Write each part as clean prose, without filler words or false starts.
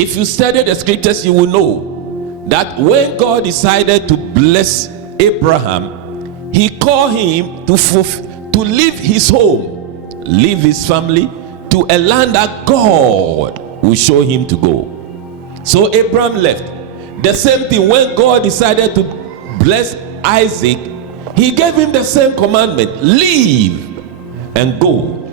If you study the scriptures, you will know that when God decided to bless Abraham, he called him to leave his home, leave his family, to a land that God will show him to go. So Abraham left. The same thing when God decided to bless Isaac, he gave him the same commandment: leave and go.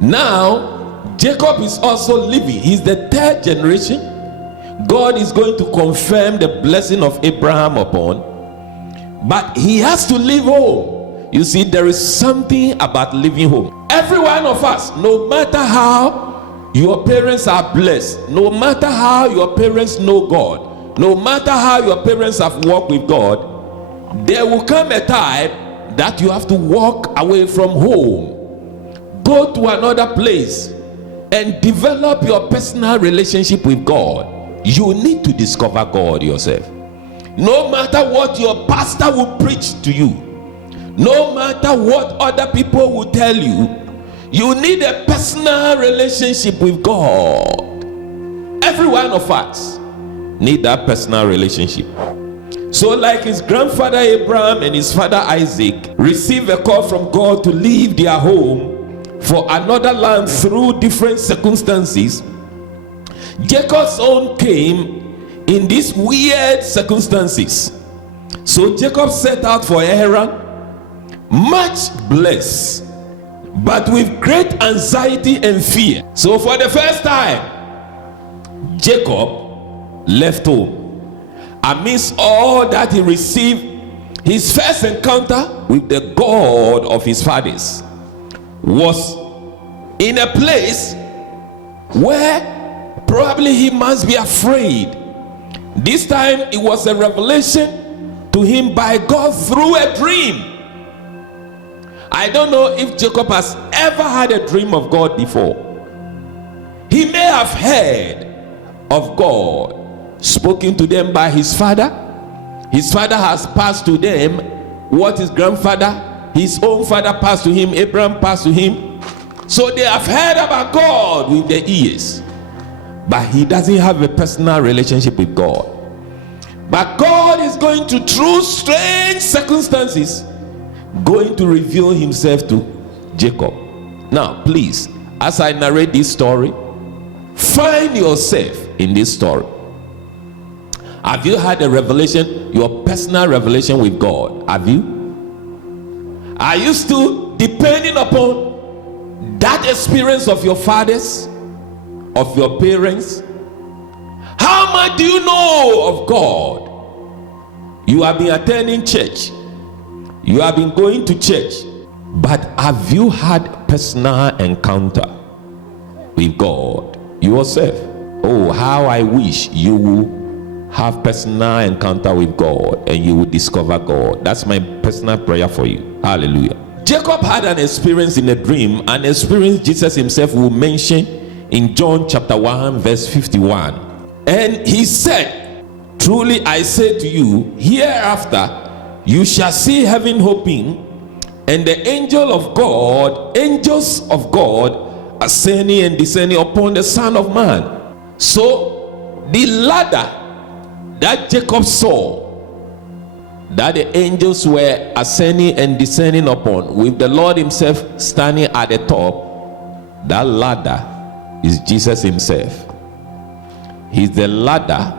Now Jacob is also leaving. He's the third generation. God is going to confirm the blessing of Abraham upon, but he has to leave home. You see, there is something about leaving home. Every one of us, no matter how your parents are blessed, no matter how your parents know God, no matter how your parents have walked with God, there will come a time that you have to walk away from home, go to another place, and develop your personal relationship with God. You need to discover God yourself. No matter what your pastor will preach to you, no matter what other people will tell you, you need a personal relationship with God. Every one of us need that personal relationship. So like his grandfather Abraham and his father Isaac received a call from God to leave their home for another land through different circumstances, Jacob's own came in these weird circumstances. So Jacob set out for Haran, much blessed, but with great anxiety and fear. So for the first time, Jacob left home. Amidst all that he received, his first encounter with the God of his fathers was in a place where probably he must be afraid. This time it was a revelation to him by God through a dream. I don't know if Jacob has ever had a dream of God before. He may have heard of God spoken to them by his father. His father has passed to them what his grandfather, his own father passed to him, Abraham passed to him. So they have heard about God with their ears, but he doesn't have a personal relationship with God. But God is going to, through strange circumstances, going to reveal himself to Jacob. Now please, as I narrate this story, find yourself in this story. Have you had a revelation, your personal revelation with God? Have you? Are you still depending upon that experience of your fathers, of your parents? How much do you know of God? You have been attending church, you have been going to church, but have you had personal encounter with God yourself? Oh, how I wish you will have personal encounter with God and you will discover God. That's my personal prayer for you. Hallelujah. Jacob had an experience in a dream, an experience Jesus himself will mention in John chapter 1 verse 51. And he said, truly I say to you, hereafter you shall see heaven open and the angels of God ascending and descending upon the Son of Man. So the ladder that Jacob saw, that the angels were ascending and descending upon, with the Lord himself standing at the top, that ladder is Jesus himself. He's the ladder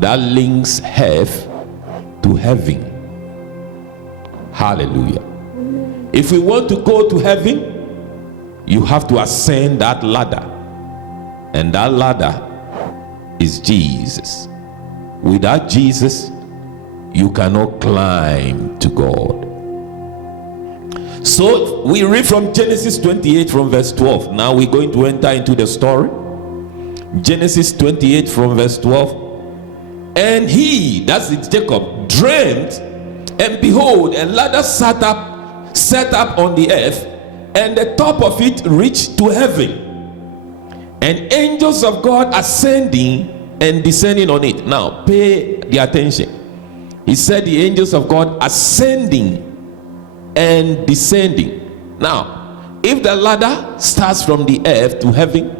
that links earth to heaven. Hallelujah. If we want to go to heaven, you have to ascend that ladder, and that ladder is Jesus. Without Jesus, you cannot climb to God. So we read from Genesis 28 from verse 12. Now we're going to enter into the story. Genesis 28 from verse 12. And he, that's it, Jacob, dreamed, and behold, a ladder set up on the earth, and the top of it reached to heaven, and angels of God ascending and descending on it. Now pay the attention. He said the angels of God ascending and descending. Now if the ladder starts from the earth to heaven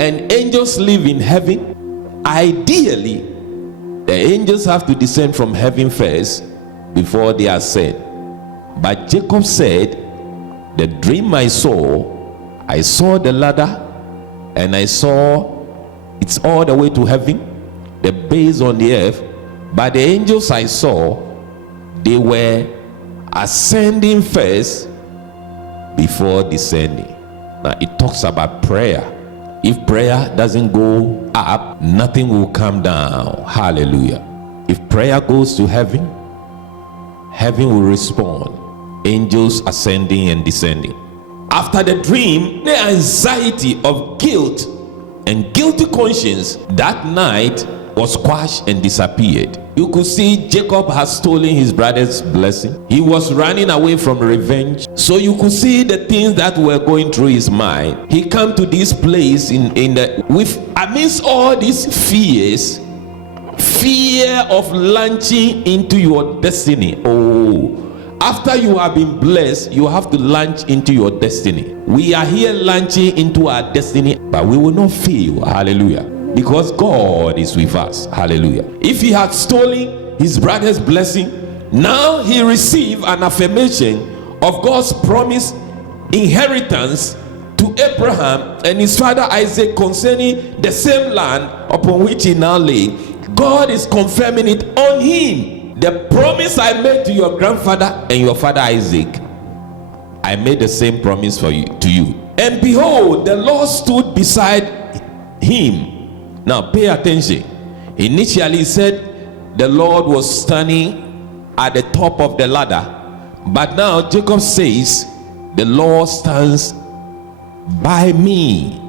and angels live in heaven, ideally, the angels have to descend from heaven first before they are sent. But Jacob said, the dream I saw the ladder, and I saw it's all the way to heaven, the base on the earth, but the angels I saw, they were ascending first before descending. Now it talks about prayer. If prayer doesn't go up, nothing will come down. Hallelujah. If prayer goes to heaven, heaven will respond. Angels ascending and descending. After the dream, the anxiety of guilt and guilty conscience that night was quashed and disappeared. You could see Jacob has stolen his brother's blessing. He was running away from revenge. So you could see the things that were going through his mind. He came to this place amidst all these fears, fear of launching into your destiny. After you have been blessed, you have to launch into your destiny. We are here launching into our destiny, but we will not fail. Hallelujah. Because God is with us. Hallelujah. If he had stolen his brother's blessing, now he received an affirmation of God's promised inheritance to Abraham and his father Isaac concerning the same land upon which he now lay. God is confirming it on him. The promise I made to your grandfather and your father Isaac, I made the same promise to you. And behold, the Lord stood beside him. Now pay attention. Initially he said the Lord was standing at the top of the ladder, but now Jacob says the Lord stands by me.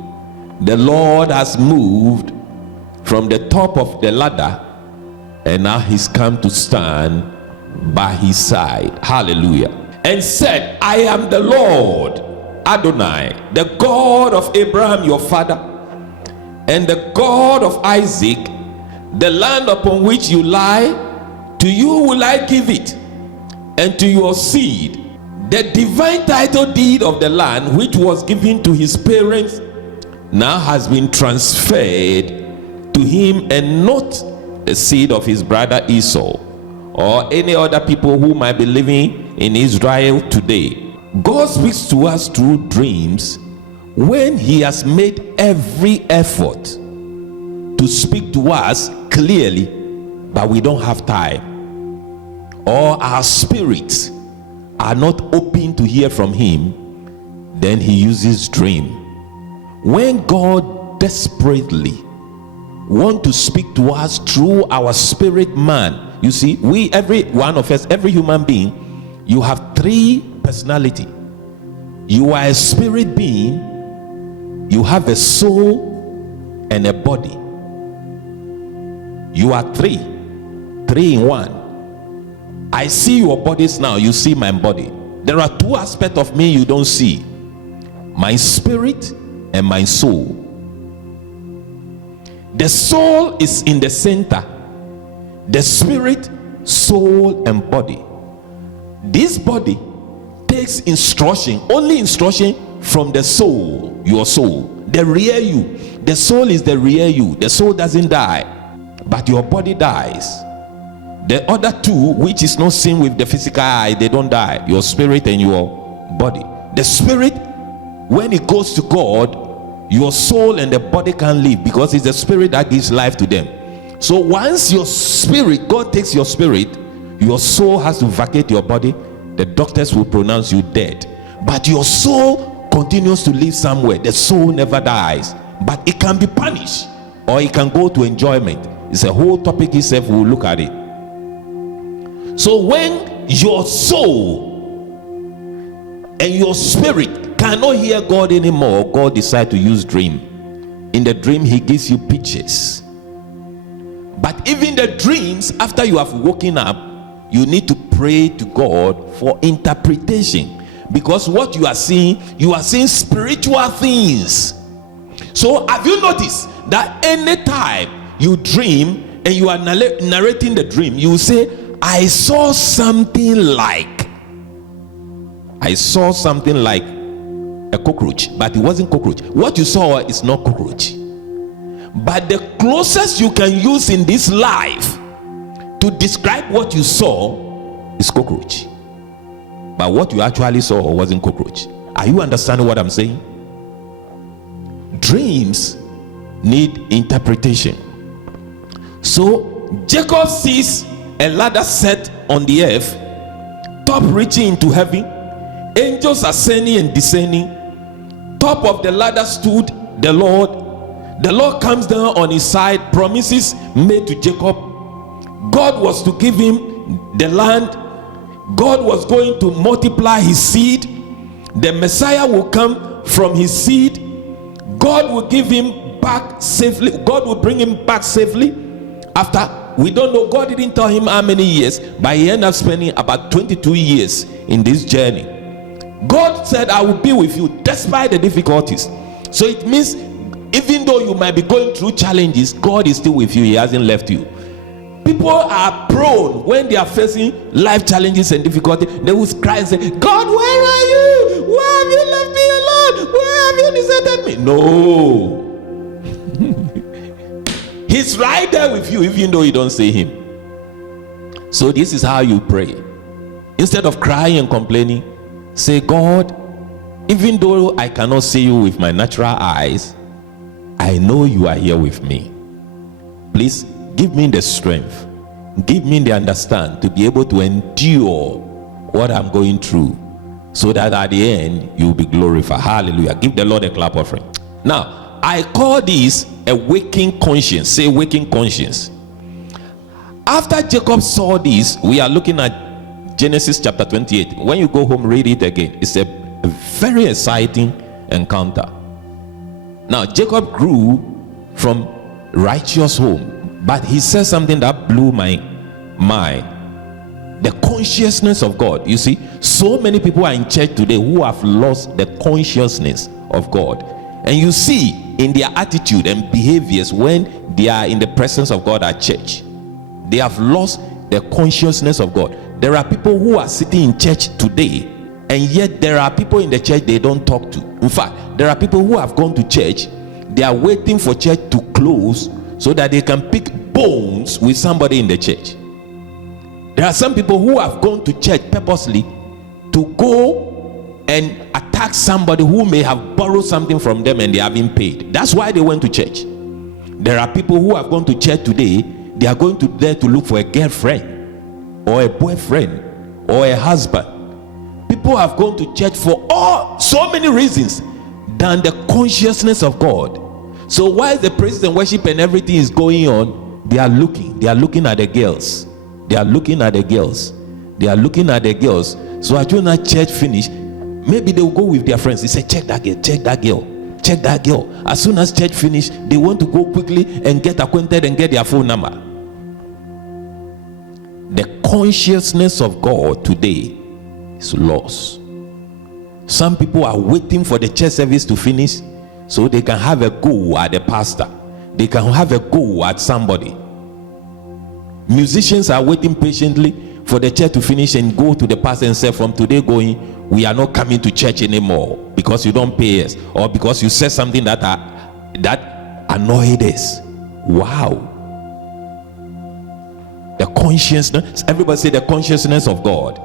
The Lord has moved from the top of the ladder, and now he's come to stand by his side. Hallelujah. And said, I am the Lord Adonai, the God of Abraham your father, and the God of Isaac. The land upon which you lie, to you will I give it, and to your seed. The divine title deed of the land, which was given to his parents, now has been transferred to him, and not the seed of his brother Esau or any other people who might be living in Israel today. God speaks to us through dreams when he has made every effort to speak to us clearly, but we don't have time, or our spirits are not open to hear from him. Then he uses dream. When God desperately want to speak to us through our spirit man, you see, every one of us, every human being, you have three personality. You are a spirit being, you have a soul, and a body. You are three in one. I see your bodies now, you see my body. There are two aspects of me you don't see: my spirit and my soul. The soul is in the center. The spirit, soul, and body. This body takes instruction, only instruction from the soul, your soul, the real you. The soul is the real you. The soul doesn't die, but your body dies. The other two, which is not seen with the physical eye, they don't die. Your spirit and your body. The spirit, when it goes to God, your soul and the body can't live, because it's the spirit that gives life to them. So once your spirit, God takes your spirit, your soul has to vacate your body. The doctors will pronounce you dead, but your soul continues to live somewhere. The soul never dies, but it can be punished, or it can go to enjoyment. It's a whole topic itself. We'll look at it. So when your soul and your spirit cannot hear God anymore, God decides to use dream. In the dream, he gives you pictures. But even the dreams, after you have woken up, you need to pray to God for interpretation, because what you are seeing spiritual things. So have you noticed that anytime you dream and you are narrating the dream, you say, I saw something like a cockroach, but it wasn't cockroach. What you saw is not cockroach. But the closest you can use in this life to describe what you saw is cockroach. But what you actually saw wasn't cockroach. Are you understanding what I'm saying? Dreams need interpretation. So Jacob sees a ladder set on the earth, top reaching into heaven, angels ascending and descending. Top of the ladder stood the Lord. The Lord comes down on his side, promises made to Jacob. God was to give him the land. God was going to multiply his seed. The Messiah will come from his seed. God will give him back safely. God will bring him back safely. After, we don't know, God didn't tell him how many years, but he ended up spending about 22 years in this journey. God said, I will be with you despite the difficulties. So it means even though you might be going through challenges, God is still with you. He hasn't left you. People are prone when they are facing life challenges and difficulty. They will cry and say, God, where are you? Why have you left me alone? Why have you deserted me? No. He's right there with you even though you don't see him. So this is how you pray. Instead of crying and complaining, say, God, even though I cannot see you with my natural eyes, I know you are here with me. Please give me the strength, give me the understanding to be able to endure what I'm going through, so that at the end you'll be glorified. Hallelujah. Give the Lord a clap offering. Now, I call this a waking conscience. Say waking conscience. After Jacob saw this, we are looking at Genesis chapter 28. When you go home, read it again. It's a very exciting encounter. Now, Jacob grew from righteous home, but he said something that blew my mind. The consciousness of God. You see, so many people are in church today who have lost the consciousness of God. And you see in their attitude and behaviors when they are in the presence of God at church, they have lost the consciousness of God. There are people who are sitting in church today, and yet there are people in the church they don't talk to. In fact, there are people who have gone to church, they are waiting for church to close so that they can pick bones with somebody in the church. There are some people who have gone to church purposely to go and attack somebody who may have borrowed something from them and they haven't paid. That's why they went to church. There are people who have gone to church today, they are going to there to look for a girlfriend or a boyfriend or a husband. People have gone to church for so many reasons than the consciousness of God. So while the praise and worship and everything is going on, they are looking at the girls. They are looking at the girls. They are looking at the girls. So as soon as church finish, maybe they will go with their friends. They say, check that girl, check that girl, check that girl. As soon as church finish, they want to go quickly and get acquainted and get their phone number. The consciousness of God today is lost. Some people are waiting for the church service to finish so they can have a go at the pastor. They can have a go at somebody. Musicians are waiting patiently for the church to finish and go to the pastor and say, from today going, we are not coming to church anymore because you don't pay us, or because you said something that annoyed us. Wow. The consciousness, everybody say the consciousness of God.